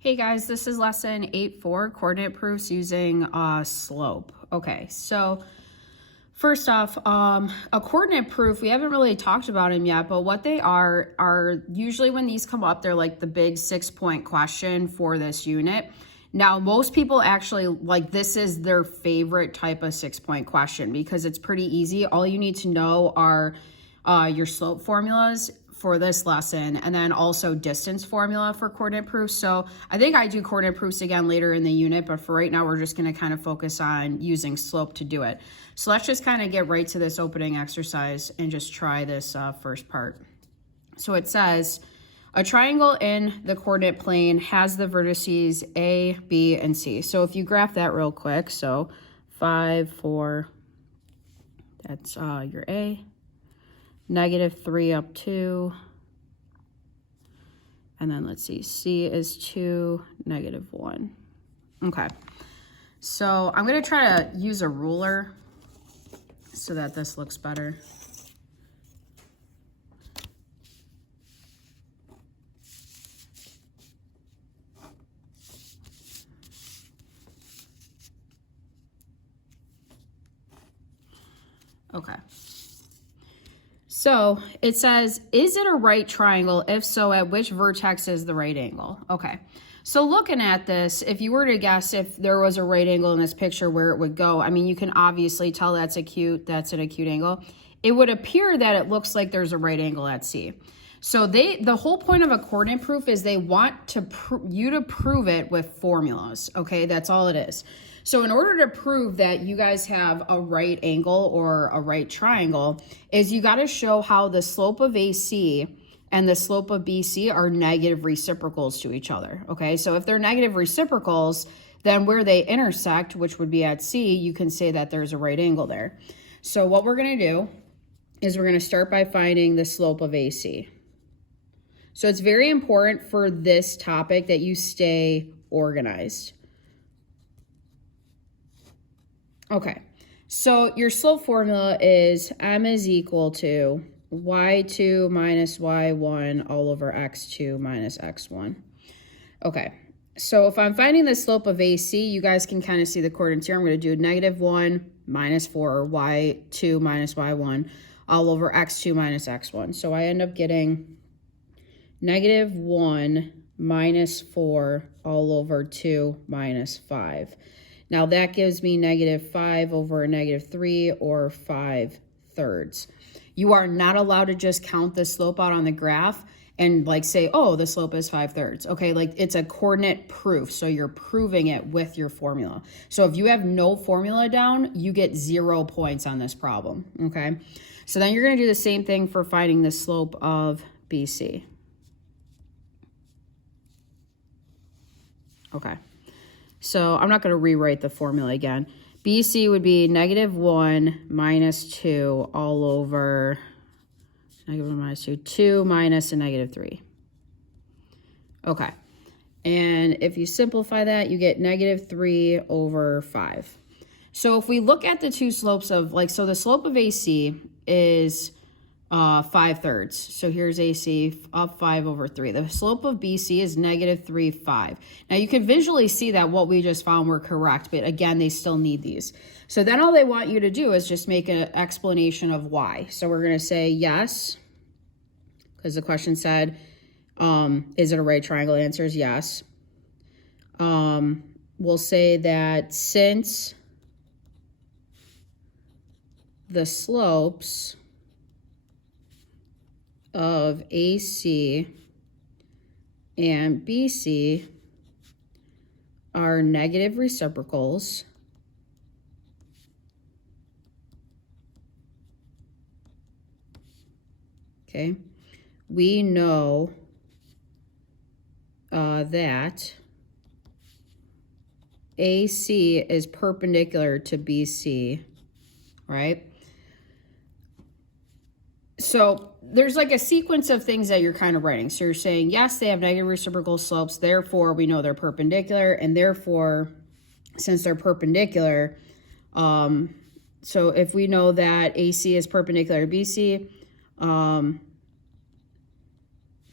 Hey guys, this is lesson 8.4, coordinate proofs using slope. Okay, so first off, a coordinate proof, we haven't really talked about them yet, but what they are usually when these come up, they're like the big 6-point question for this unit. Now, most people actually, like, this is their favorite type of 6-point question because it's pretty easy. All you need to know are your slope formulas for this lesson, and then also distance formula for coordinate proofs. So I think I do coordinate proofs again later in the unit, but for right now, we're just gonna kind of focus on using slope to do it. So let's just kind of get right to this opening exercise and just try this first part. So it says, a triangle in the coordinate plane has the vertices A, B, and C. So if you graph that real quick, so 5, 4, that's your A. -3 up 2, and then let's see, C is 2, -1. Okay, so I'm going to try to use a ruler so that this looks better. Okay. So it says, is it a right triangle? If so, at which vertex is the right angle? Okay, so looking at this, if you were to guess if there was a right angle in this picture where it would go, I mean, you can obviously tell that's an acute angle. It would appear that it looks like there's a right angle at C. So the whole point of a coordinate proof is they want you to prove it with formulas, okay? That's all it is. So in order to prove that you guys have a right angle or a right triangle, is you got to show how the slope of AC and the slope of BC are negative reciprocals to each other, okay? So if they're negative reciprocals, then where they intersect, which would be at C, you can say that there's a right angle there. So what we're going to do is we're going to start by finding the slope of AC. So it's very important for this topic that you stay organized. Okay, so your slope formula is m is equal to y2 minus y1 all over x2 minus x1. Okay, so if I'm finding the slope of AC, you guys can kind of see the coordinates here. I'm going to do -1 minus 4, or y2 minus y1 all over x2 minus x1. So I end up getting -1 minus 4 all over 2 minus 5. Now that gives me -5 over a -3, or 5/3. You are not allowed to just count the slope out on the graph and like say, oh, the slope is 5/3. Okay, like it's a coordinate proof, so you're proving it with your formula. So if you have no formula down, you get 0 points on this problem, okay? So then you're gonna do the same thing for finding the slope of BC. Okay. So I'm not going to rewrite the formula again. BC would be -1 minus 2 all over -1 minus 2, 2 minus a -3. Okay. And if you simplify that, you get -3 over 5. So if we look at the two slopes of, like, so the slope of AC is 5/3. So here's AC up 5 over 3. The slope of BC is -3, 5. Now you can visually see that what we just found were correct, but again, they still need these. So then all they want you to do is just make an explanation of why. So we're going to say yes, because the question said, is it a right triangle? The answer is yes. We'll say that since the slopes of AC and BC are negative reciprocals, okay, we know that AC is perpendicular to BC, right? So there's like a sequence of things that you're kind of writing. So you're saying, yes, they have negative reciprocal slopes. Therefore, we know they're perpendicular. And therefore, since they're perpendicular, so if we know that AC is perpendicular to BC,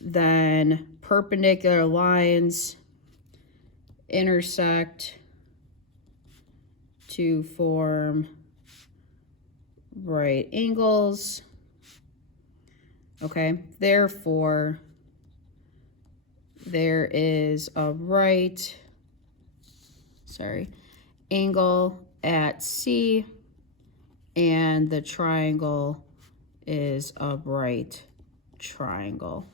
then perpendicular lines intersect to form right angles. Okay, therefore, there is a right, angle at C, and the triangle is a right triangle.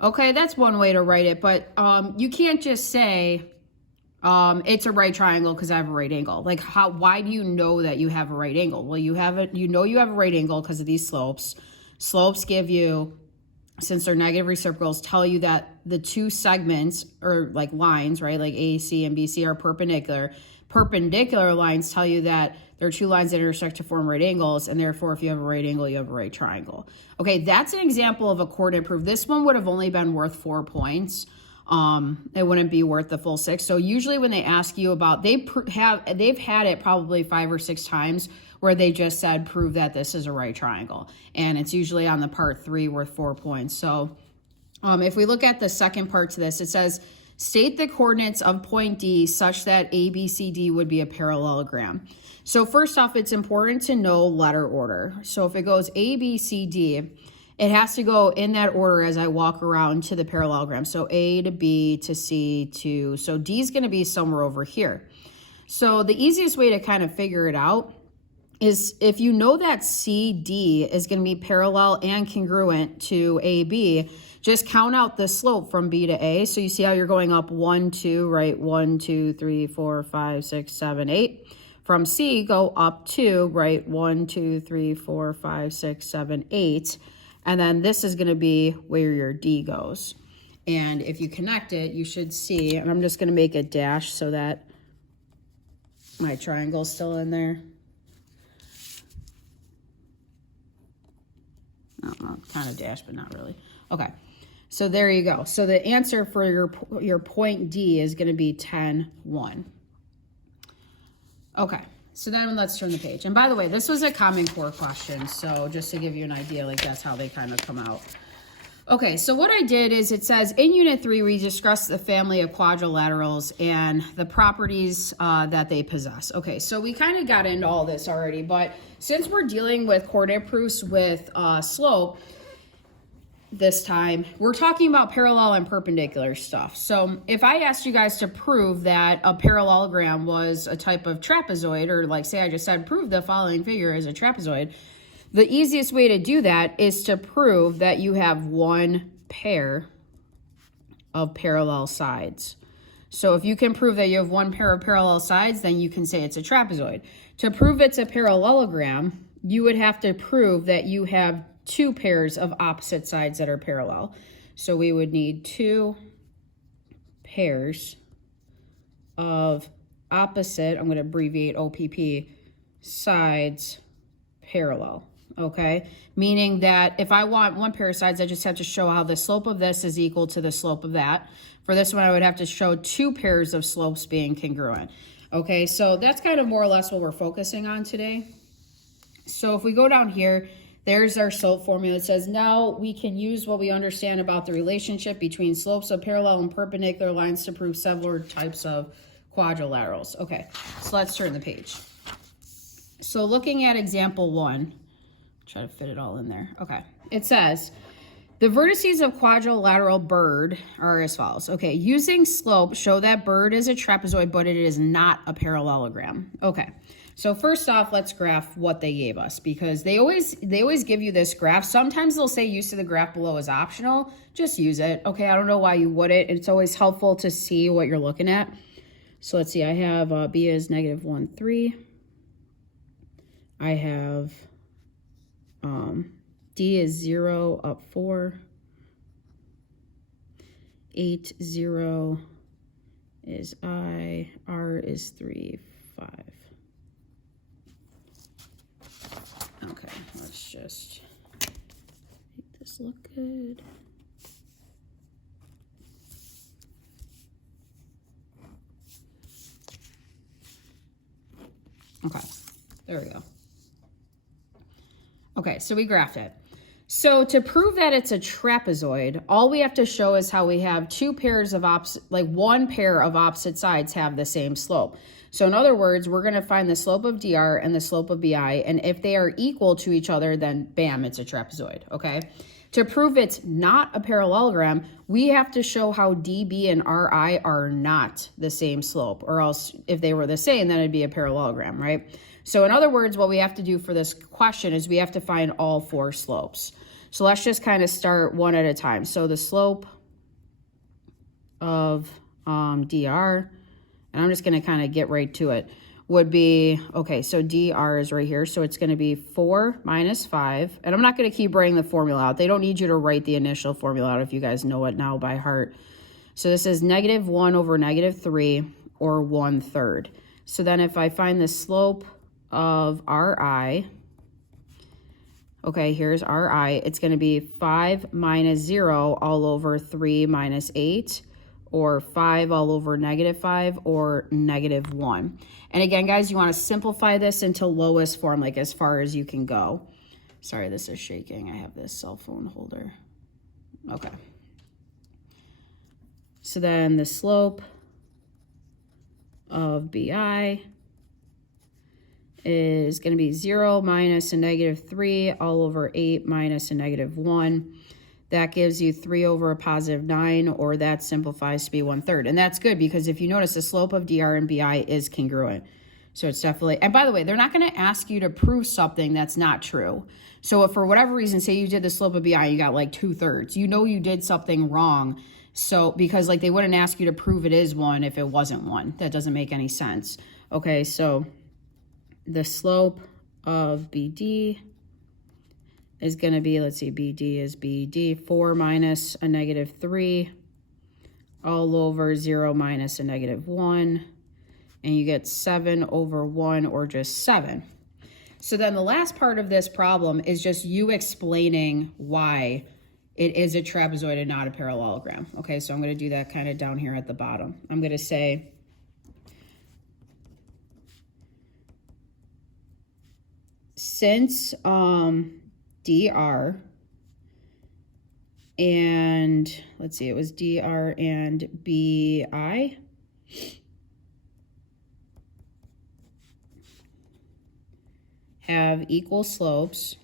Okay, that's one way to write it, but you can't just say it's a right triangle because I have a right angle. Like, why do you know that you have a right angle? Well, you have it. You know you have a right angle because of these slopes. Slopes give you, since they're negative reciprocals, tell you that the two segments, or like lines, right, like AC and BC, are perpendicular. Perpendicular lines tell you that there are two lines that intersect to form right angles, and therefore if you have a right angle, you have a right triangle. Okay, that's an example of a coordinate proof. This one would have only been worth 4 points. It wouldn't be worth the full 6. So usually when they ask you about, they've had it probably 5 or 6 times where they just said, prove that this is a right triangle. And it's usually on the part 3 worth 4 points. So if we look at the second part to this, it says, state the coordinates of point D such that ABCD would be a parallelogram. So first off, it's important to know letter order. So if it goes ABCD, it has to go in that order as I walk around to the parallelogram. So A to B to C to, so D is going to be somewhere over here. So the easiest way to kind of figure it out is if you know that CD is going to be parallel and congruent to AB, just count out the slope from B to A. So you see how you're going up 1, 2, right? 1, 2, 3, 4, 5, 6, 7, 8. From C, go up 2, right? 1, 2, 3, 4, 5, 6, 7, 8. And then this is going to be where your D goes. And if you connect it, you should see, and I'm just going to make a dash so that my triangle's still in there. No, kind of dash, but not really. Okay, so there you go. So the answer for your point D is going to be 10, 1. Okay, so then let's turn the page. And by the way, this was a Common Core question, so just to give you an idea, like that's how they kind of come out. Okay, so what I did is it says in Unit 3, we discussed the family of quadrilaterals and the properties that they possess. Okay, so we kind of got into all this already, but since we're dealing with coordinate proofs with slope this time, we're talking about parallel and perpendicular stuff. So if I asked you guys to prove that a parallelogram was a type of trapezoid, or like say I just said, prove the following figure is a trapezoid, the easiest way to do that is to prove that you have one pair of parallel sides. So if you can prove that you have one pair of parallel sides, then you can say it's a trapezoid. To prove it's a parallelogram, you would have to prove that you have two pairs of opposite sides that are parallel. So we would need two pairs of opposite, I'm going to abbreviate OPP, sides parallel. Okay, meaning that if I want one pair of sides, I just have to show how the slope of this is equal to the slope of that. For this one, I would have to show two pairs of slopes being congruent. Okay, so that's kind of more or less what we're focusing on today. So if we go down here, there's our slope formula. It says now we can use what we understand about the relationship between slopes of parallel and perpendicular lines to prove several types of quadrilaterals. Okay, so let's turn the page. So looking at example 1, try to fit it all in there. Okay, it says the vertices of quadrilateral bird are as follows. Okay, using slope, show that bird is a trapezoid, but it is not a parallelogram. Okay, so first off, let's graph what they gave us, because they always give you this graph. Sometimes they'll say use of the graph below is optional. Just use it. Okay, I don't know why you wouldn't. It's always helpful to see what you're looking at. So let's see, I have B is -1, 3. I have D is 0, up 4. 8, 0 is I. R is 3, 5. Okay, let's just make this look good. Okay, there we go. Okay, so we graphed it. So to prove that it's a trapezoid, all we have to show is how we have two pairs of one pair of opposite sides have the same slope. So in other words, we're going to find the slope of dr and the slope of bi, and if they are equal to each other, then bam, it's a trapezoid, okay? To prove it's not a parallelogram, we have to show how db and ri are not the same slope, or else if they were the same, then it'd be a parallelogram, right? So in other words, what we have to do for this question is we have to find all four slopes. So let's just kind of start one at a time. So the slope of dr, and I'm just going to kind of get right to it, would be, okay, so dr is right here. So it's going to be 4 minus 5. And I'm not going to keep writing the formula out. They don't need you to write the initial formula out if you guys know it now by heart. So this is -1 over -3, or 1/3. So then if I find the slope of ri, okay, here's ri, it's going to be 5 minus 0 all over 3 minus 8, or 5 all over -5, or -1. And again, guys, you want to simplify this into lowest form, like as far as you can go. Sorry, this is shaking. I have this cell phone holder. Okay. So then the slope of bi is going to be 0 minus a -3 all over 8 minus a -1. That gives you 3 over a +9, or that simplifies to be 1/3. And that's good because if you notice, the slope of dr and bi is congruent. So it's definitely, and by the way, they're not going to ask you to prove something that's not true. So if for whatever reason, say you did the slope of bi, you got like 2/3, you know you did something wrong. So because like they wouldn't ask you to prove it is 1 if it wasn't 1. That doesn't make any sense. Okay, so the slope of BD is going to be, let's see, BD is BD, 4 minus a -3 all over 0 minus a -1. And you get 7 over 1, or just 7. So then the last part of this problem is just you explaining why it is a trapezoid and not a parallelogram. Okay, so I'm going to do that kind of down here at the bottom. I'm going to say, since dr and, let's see, it was dr and bi have equal slopes,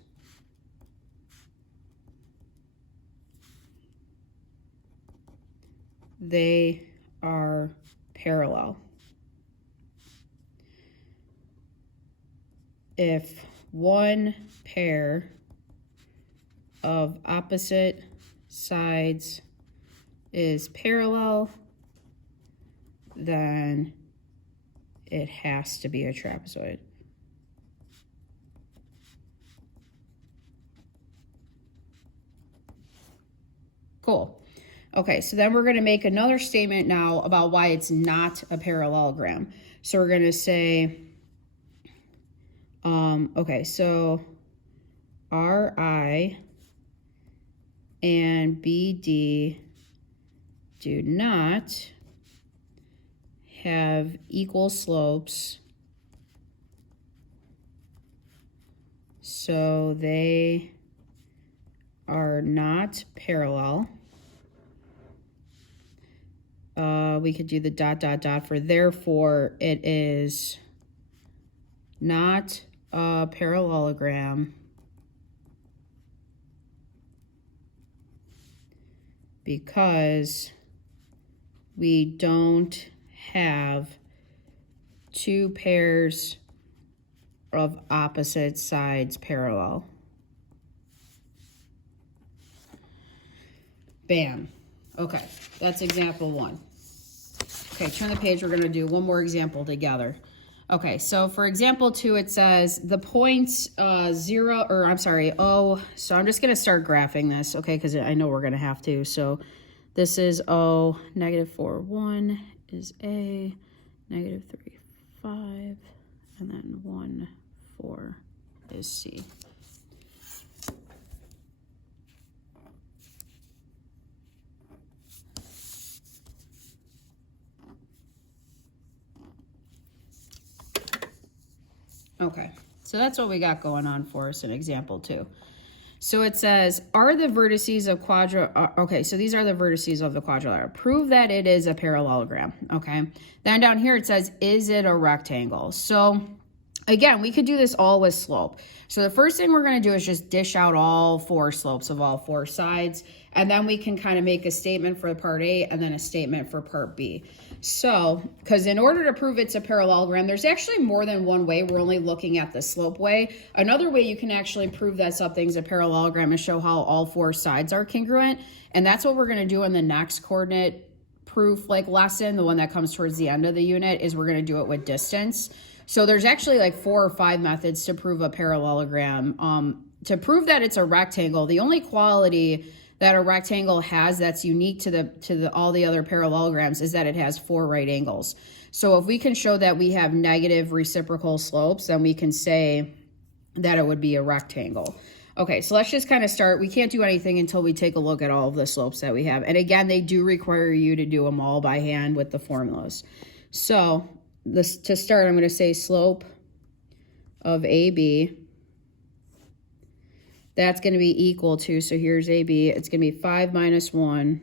they are parallel. If one pair of opposite sides is parallel, then it has to be a trapezoid. Cool. Okay, so then we're going to make another statement now about why it's not a parallelogram. So we're going to say, okay, so RI and BD do not have equal slopes, so they are not parallel. We could do the ... for therefore it is not a parallelogram because we don't have two pairs of opposite sides parallel. Bam. Okay, that's example 1. Okay, turn the page. We're going to do one more example together. Okay, so for example 2, it says the points O, so I'm just going to start graphing this, okay, because I know we're going to have to. So this is O, -4, 1 is A, -3, 5, and then 1, 4 is C. Okay, so that's what we got going on for us in example 2. So it says, are the vertices of okay, so these are the vertices of the quadrilateral. Prove that it is a parallelogram, okay? Then down here it says, is it a rectangle? So again, we could do this all with slope. So the first thing we're going to do is just dish out all 4 slopes of all 4 sides, and then we can kind of make a statement for part A and then a statement for part B. So, because in order to prove it's a parallelogram, there's actually more than one way. We're only looking at the slope way. Another way you can actually prove that something's a parallelogram is show how all 4 sides are congruent, and that's what we're going to do in the next coordinate proof lesson, the one that comes towards the end of the unit, is we're going to do it with distance. So there's actually 4 or 5 methods to prove a parallelogram. To prove that it's a rectangle, the only quality that a rectangle has that's unique to all the other parallelograms is that it has 4 right angles. So if we can show that we have negative reciprocal slopes, then we can say that it would be a rectangle. Okay, so let's just kind of start. We can't do anything until we take a look at all of the slopes that we have. And again, they do require you to do them all by hand with the formulas. So to start, I'm going to say slope of AB. That's going to be equal to, so here's AB, it's going to be 5 minus 1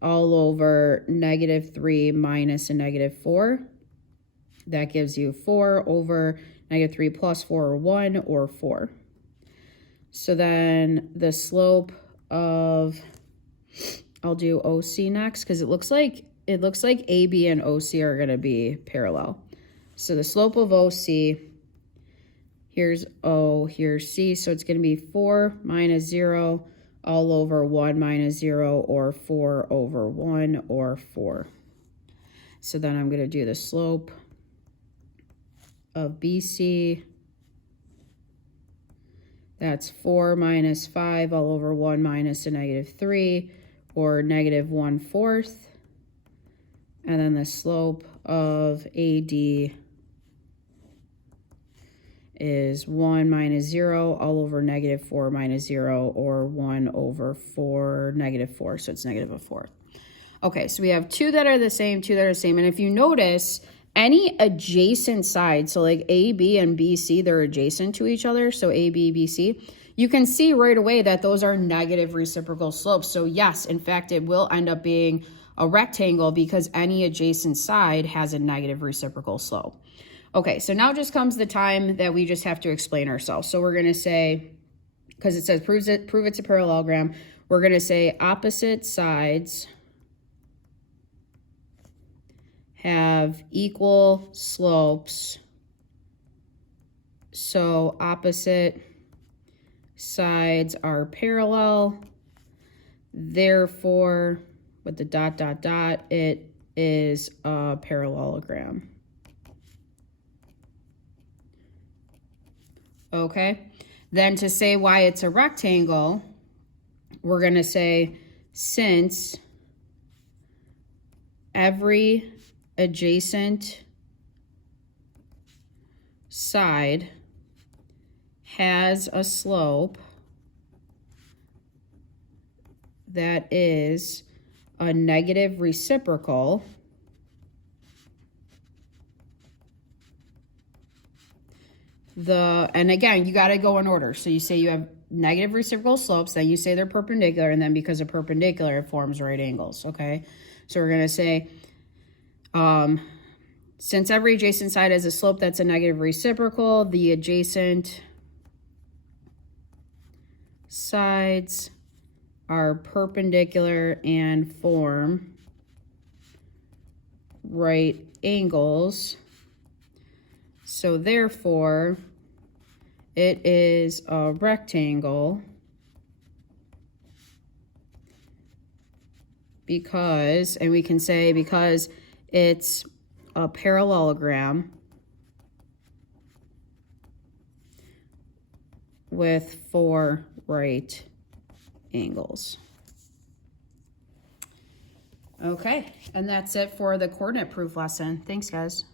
all over -3 minus a -4. That gives you 4 over -3 plus 4, or 1, or 4. So then the slope of, I'll do OC next, because it looks like AB and OC are going to be parallel. So the slope of OC, here's O, here's C, so it's going to be 4 minus 0 all over 1 minus 0, or 4 over 1, or 4. So then I'm going to do the slope of BC. That's 4 minus 5 all over 1 minus a -3, or -1/4. And then the slope of AD is 1 minus 0 all over -4 minus 0, or 1 over 4, -4. So it's -1/4. Okay, so we have 2 that are the same, 2 that are the same. And if you notice, any adjacent side, so AB and BC, they're adjacent to each other, so AB, BC, you can see right away that those are negative reciprocal slopes. So yes, in fact, it will end up being a rectangle because any adjacent side has a negative reciprocal slope. Okay, so now just comes the time that we just have to explain ourselves. So we're going to say, because it says prove it's a parallelogram, we're going to say opposite sides have equal slopes. So opposite sides are parallel. Therefore, with the ... it is a parallelogram. Okay, then to say why it's a rectangle, we're going to say since every adjacent side has a slope that is a negative reciprocal, and again, you got to go in order. So you say you have negative reciprocal slopes, then you say they're perpendicular, and then because of perpendicular, it forms right angles, okay? So we're going to say, since every adjacent side has a slope that's a negative reciprocal, the adjacent sides are perpendicular and form right angles. So therefore, it is a rectangle because, and we can say because it's a parallelogram with 4 right angles. Okay, and that's it for the coordinate proof lesson. Thanks, guys.